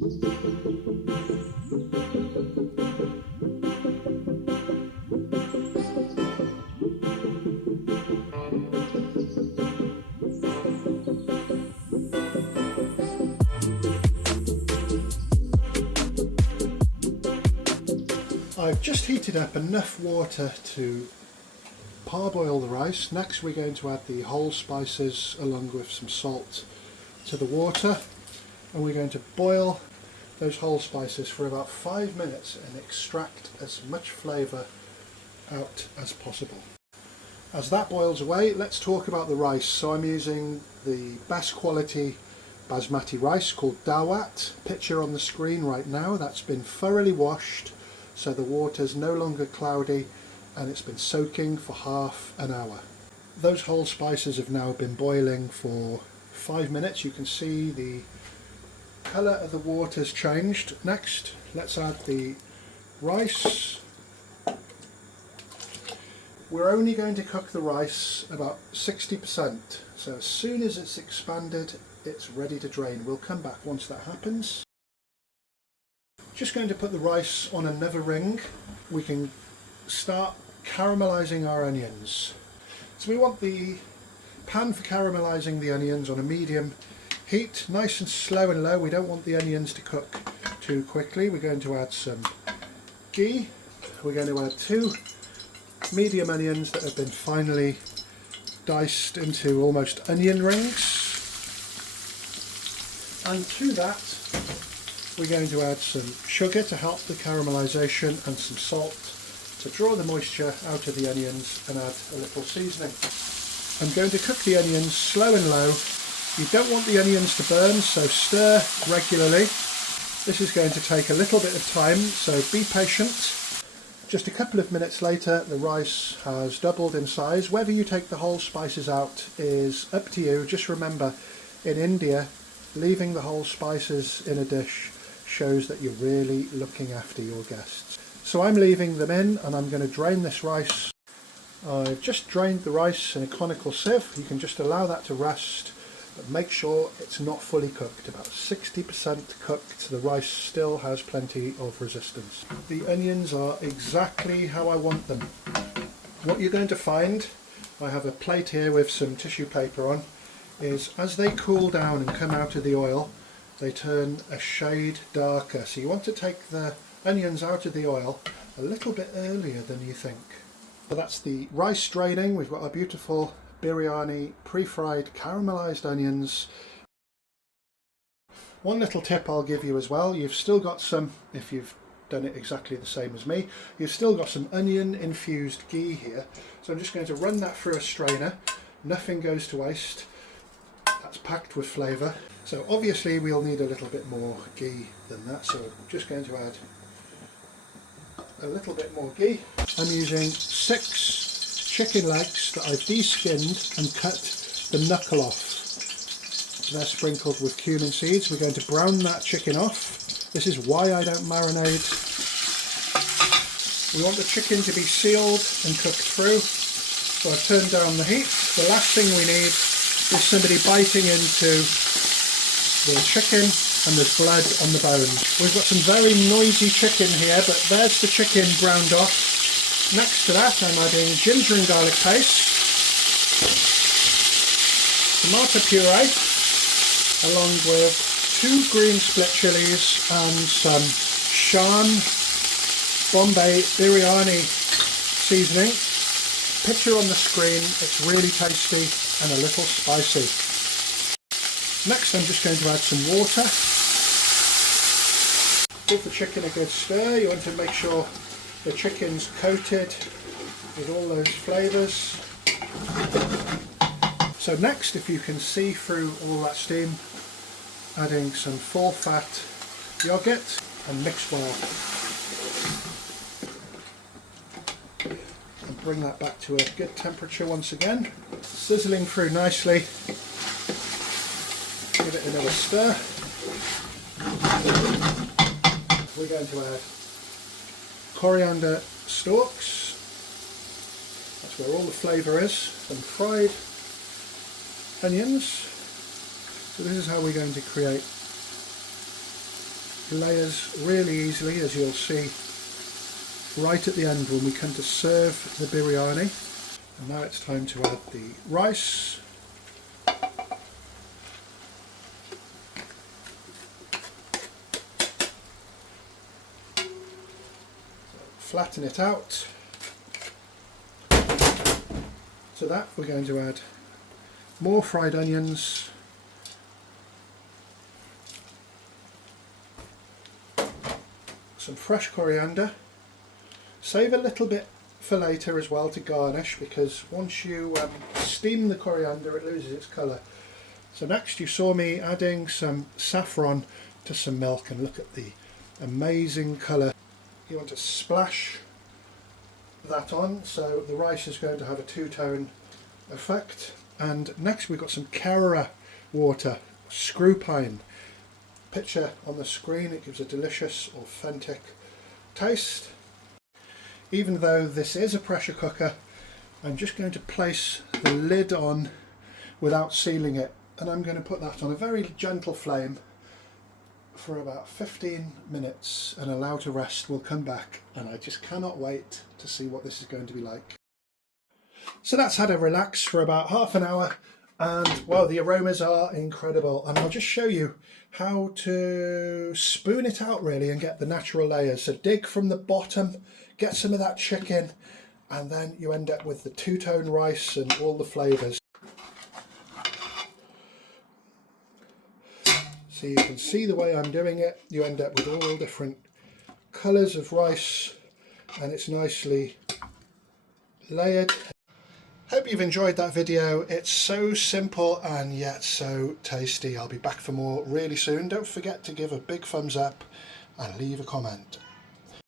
I've just heated up enough water to parboil the rice. Next we're going to add the whole spices along with some salt to the water, and we're going to boil those whole spices for about 5 minutes and extract as much flavour out as possible. As that boils away, let's talk about the rice. So I'm using the best quality basmati rice called Dawat. Picture on the screen right now. That's been thoroughly washed, so the water's no longer cloudy, and it's been soaking for half an hour. Those whole spices have now been boiling for 5 minutes. You can see the colour of the water's changed. Next, let's add the rice. We're only going to cook the rice about 60%, so as soon as it's expanded, it's ready to drain. We'll come back once that happens. Just going to put the rice on another ring. We can start caramelizing our onions. So we want the pan for caramelizing the onions on a medium heat, nice and slow and low. We don't want the onions to cook too quickly. We're going to add some ghee. We're going to add 2 medium onions that have been finely diced into almost onion rings. And to that, we're going to add some sugar to help the caramelization and some salt to draw the moisture out of the onions and add a little seasoning. I'm going to cook the onions slow and low. You don't want the onions to burn, so stir regularly. This is going to take a little bit of time, so be patient. Just a couple of minutes later, the rice has doubled in size. Whether you take the whole spices out is up to you. Just remember, in India, leaving the whole spices in a dish shows that you're really looking after your guests. So I'm leaving them in, and I'm going to drain this rice. I've just drained the rice in a conical sieve. You can just allow that to rest, but make sure it's not fully cooked. About 60% cooked. The rice still has plenty of resistance. The onions are exactly how I want them. What you're going to find, I have a plate here with some tissue paper on, is as they cool down and come out of the oil, they turn a shade darker. So you want to take the onions out of the oil a little bit earlier than you think. So that's the rice draining. We've got our beautiful biryani pre-fried caramelized onions. One little tip I'll give you as well, you've still got some, if you've done it exactly the same as me, you've still got some onion infused ghee here. So I'm just going to run that through a strainer. Nothing goes to waste. That's packed with flavour. So obviously we'll need a little bit more ghee than that, so I'm just going to add a little bit more ghee. I'm using 6 chicken legs that I've de-skinned and cut the knuckle off. They're sprinkled with cumin seeds. We're going to brown that chicken off. This is why I don't marinate. We want the chicken to be sealed and cooked through, so I've turned down the heat. The last thing we need is somebody biting into the chicken and there's blood on the bones. We've got some very noisy chicken here, but there's the chicken browned off. Next to that I'm adding ginger and garlic paste, tomato puree, along with 2 green split chilies and some Shan Bombay Biryani seasoning. Picture on the screen, it's really tasty and a little spicy. Next I'm just going to add some water. Give the chicken a good stir. You want to make sure the chicken's coated with all those flavours. So next, if you can see through all that steam, adding some full fat yogurt and mix well. And bring that back to a good temperature once again. Sizzling through nicely. Give it another stir. We're going to add coriander stalks. That's where all the flavour is. Some fried onions. So this is how we're going to create layers really easily, as you'll see right at the end when we come to serve the biryani. And now it's time to add the rice. Flatten it out. To that we're going to add more fried onions, some fresh coriander. Save a little bit for later as well to garnish, because once you steam the coriander it loses its colour. So next you saw me adding some saffron to some milk, and look at the amazing colour. You want to splash that on so the rice is going to have a two-tone effect. And next we've got some Cara water, screw pine. Picture on the screen, it gives a delicious authentic taste. Even though this is a pressure cooker, I'm just going to place the lid on without sealing it, and I'm going to put that on a very gentle flame for about 15 minutes and allow to rest. We'll come back and I just cannot wait to see what this is going to be like. So that's had a relax for about half an hour, and well, the aromas are incredible, and I'll just show you how to spoon it out really and get the natural layers. So dig from the bottom, get some of that chicken, and then you end up with the two-tone rice and all the flavours. So you can see the way I'm doing it, you end up with all different colours of rice, and it's nicely layered. Hope you've enjoyed that video. It's so simple and yet so tasty. I'll be back for more really soon. Don't forget to give a big thumbs up and leave a comment.